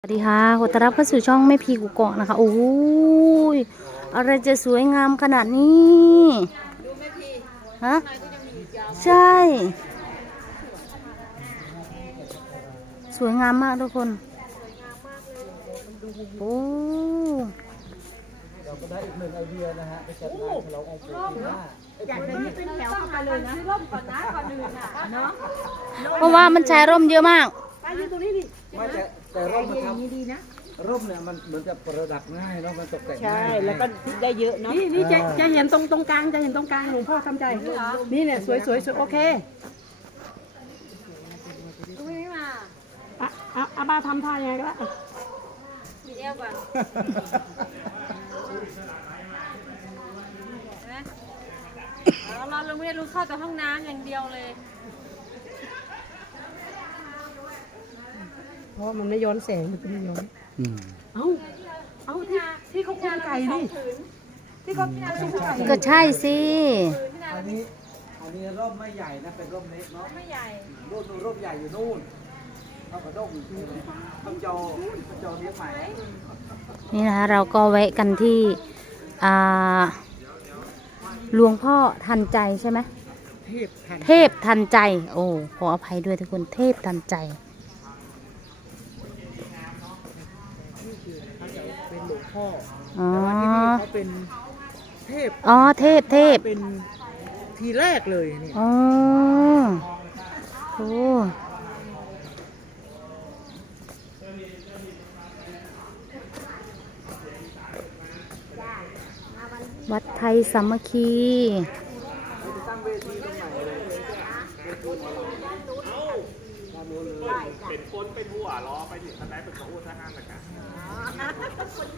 สวัสดีค่ะขอต้อนรับเข้าสู่ช่องแม่พีกุกเกาะนะคะ โอ้ย อะไรจะสวยงามขนาดนี้ฮะใช่ สวยงามมากทุกคน โอ้เราก็ได้อีกหนึ่งไอเดียนะฮะไปจัดงานฉลององค์ปู่ปีหน้าอยากจะมีเป็นแถวเข้ามาเลยนะร่มก่อนนะก่อนอื่นอะเนาะเพราะว่ามันใช้ร่มเยอะมากไปยืนตรงนี้ดิไม่แต่ แต่ร่มมันอย่างนี้ทำดีนะร่มเนี่ยมันเหมือนกับประดับง่ายเนาะมันตกแต่งง่ายแล้วก็ได้เยอะเนาะนี่นี่จะจะเห็นตรงตรงกลางจะเห็นตรงกลางหลวงพ่อทำใจ นี่เนี่ยสวยสวยสวยโอเคอะอะอาบาทำท่ายังไงก็ได้อะเราเราลงไม่รู้เข้าแต่ห้องน้ำอย่างเดียวเลย เพ ราะว่ามันไม่ย้อนแสงมันจะไม่ย้อน อืมเอ้า เอ้าที่ที่เขาคุมไก่ดิที่เขาคุมไก่ก็ใช่สิ อันนี้ อันนี้ร่มไม่ใหญ่นะ เป็นร่มเล็กเนาะ ไม่ใหญ่ ร่มนู่นร่มใหญ่อยู่นู่นเขากระด้งอยู่ที่นี่ต้องจอต้องจอเลี้ยงใหม่นี่นะคะเราก็แวะกันที่อ่าหลวงพ่อทันใจใช่ไหม เทพทัน เทพทันใจ โอ้ ขออภัยด้วยทุกคน เทพทันใจ เขาจะเป็นหลวง พ่ออ๋อแต่ว่าที่นี่เขาเป็นเทพอ๋อเทพเทพเป็นทีแรกเลยนี่อ๋อโอ้วัดไทยสามัคคียั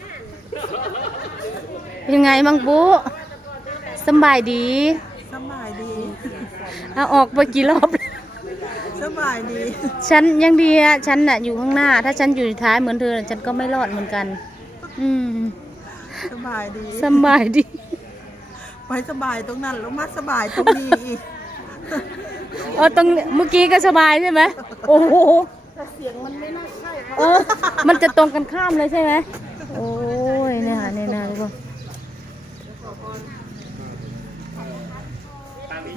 งไงบังปุ๊สำบายดีสบายดีเอาออกไปกี่รอบแล้วสบายดี ฉันยังดีอะฉันน่ะอยู่ข้างหน้า ถ้าฉันอยู่ท้ายเหมือนเธอน่ะฉันก็ไม่รอดเหมือนกัน อืมสบายดีสำบายดี ไปสบายตรงนั้นแล้วมาสบายตรงนี้อีกเออตรงเมื่อกี้ก็สบายใช่ไหมโอ้โหเสียงมันไม่น่าใช่เออมันจะตรงกันข้ามเลยใช่ไหมโอ้ยเนี่ยค่ะเนี่ยนะทุกคน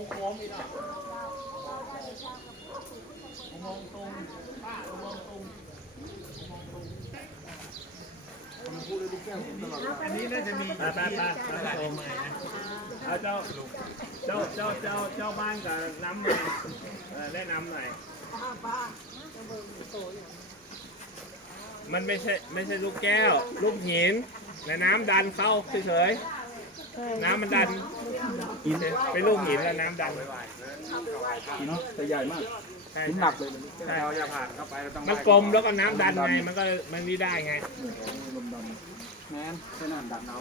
งโค้งอีกอะอุโมงค์ตรงป้าอุโมงตรงอุโองค์ตรงอันนี้น่าจะมีป้าป้าป้าป้าใหม่นะเจ้าเจ้าเจ้าเจ้าเจ้าบ้านกับน้ำมาแนะนำหน่อยมันไม่ใช่ไม่ใช่ลูกแก้ว ลูกหินและน้ำดันเข้าเฉยๆน้ำมันดัน เป็นลูกหินแล้วน้ำดันเนาะแต่ใหญ่มากใช่หินหนักเลยมันใช่เราอย่าผ่านเข้าไปมันกลมแล้วก็น้ำดันไงมันก็มันไม่ได้ไงลมดำแม่นขนาดดับหนาว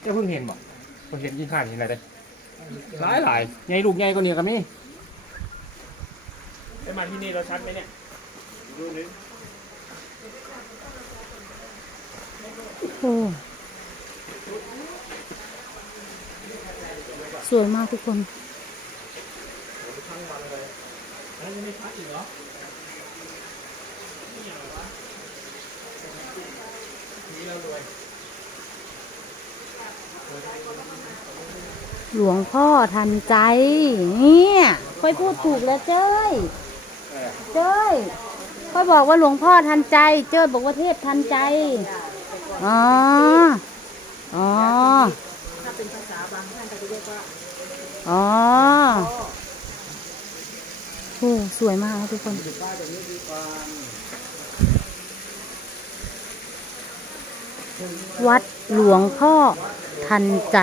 เจ้าเพิ่งเห็นบอกเพิ่งเห็นยี่ห้าเห็นอะไรได้หลายหลายใหญ่ลูกใหญ่ก็เนี่ยกับนี่ได้มาที่นี่เราชัดไหมเนี่ยดูนึงโอ้ สวยมากทุกคนหลวงพ่อทันใจ เนี่ยค่อยพูดถูกแล้วเจ้ย เจ้ยค่อยบอกว่าหลวงพ่อทันใจ เจ้ยบอกว่าเทพทันใจ อ๋อ อ๋อ ถ้าเป็นภาษาบางท่านก็จะเรียกว่า อ๋อโอ้สวยมากครับทุกคนวัดหลวงพ่อทันใจ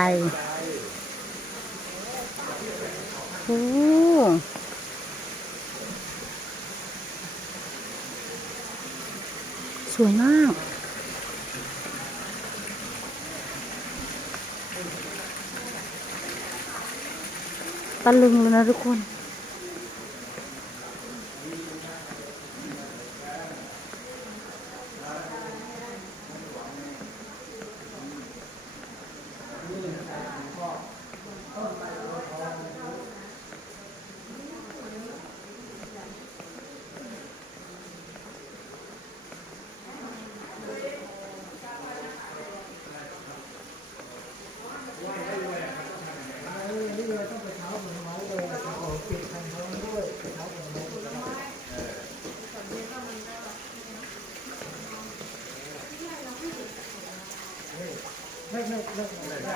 โอ้สวยมาก ตะลึงเลยนะทุกคน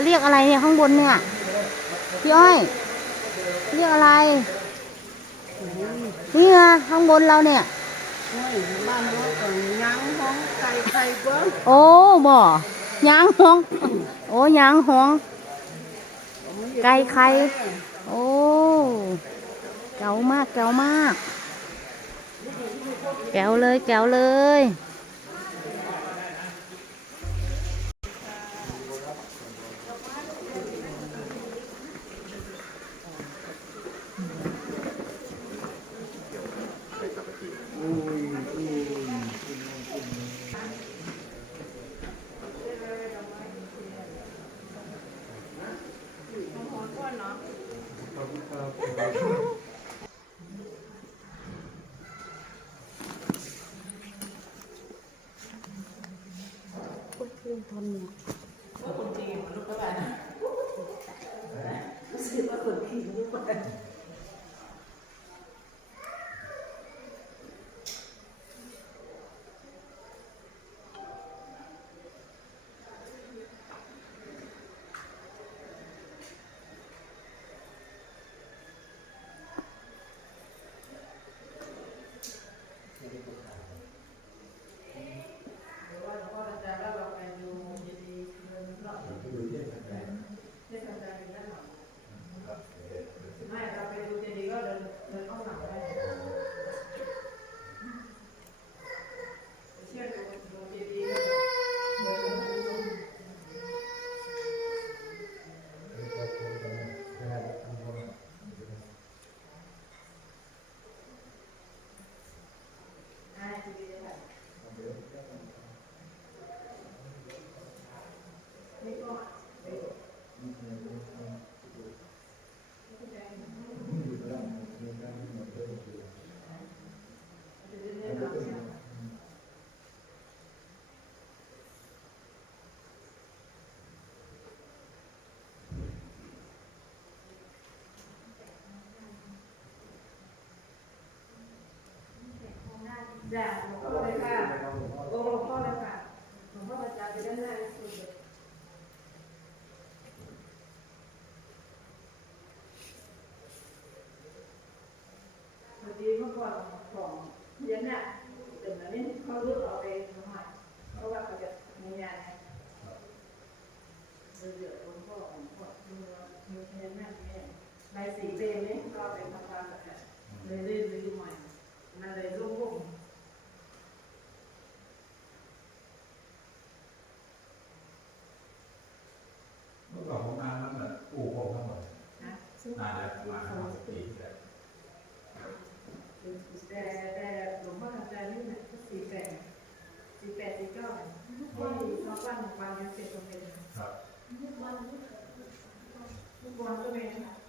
เขาเรียกอะไรเนี่ยข้างบนเนี่ยพี่อ้อย เรียกอะไรนี่ไงข้างบนเราเนี่ยบ้านเราก็ยังห้องไก่ไข่เบิ้งโอ้บ่ยางหองโอ้ยางหองไก่ไข่โอ้แก๋วมากแก๋วมากแก๋วเลยแก๋วเลย จ้ะหลวงพ่อเลยค่ะโอ้หลวงพ่อเลยค่ะหลวงพ่ออาจารย์จะด้านหน้าสุดเลยพอดีเมื่อก่อนของเรียนน่ะเดี๋ยวนี้เขาเลือกเอาเองหน่อยเพราะว่าเขาจะมีงานไงเดือดหลวงพ่อหลวงพ่อมีมีเรียนน่ะมีใบสีเบนนี่ก็เป็นทำความสะอาดเลยเล่นเลยใหม่มันเลยรุ่งรุ่ง เมื่อก่อนผมนานนั้นน่ะปลูกผมทั้งหมด นะ นานแล้วประมาณห้าสิบปีที่แล้ว แต่แต่หลวงพ่อทำใจนี่เนี่ยสี่แปด สี่แปดสี่เก้าที่เขาปั้นความยังเสร็จตรงนี้ครับลูกบอลก็มีนะคะจะไปก่อนวันนี้เสีย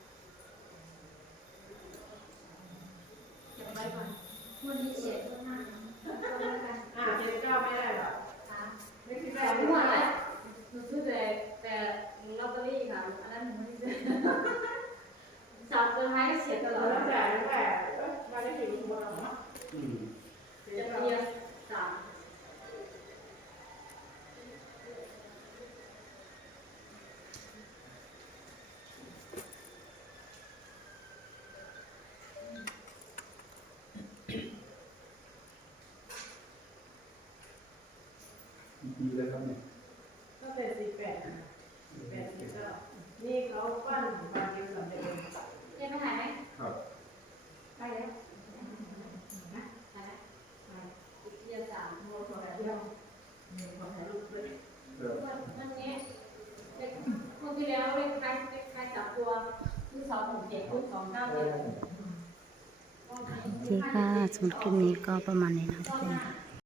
ค่ะสำหรับคลิปนี้ก็ประมาณนี้นะทุกคน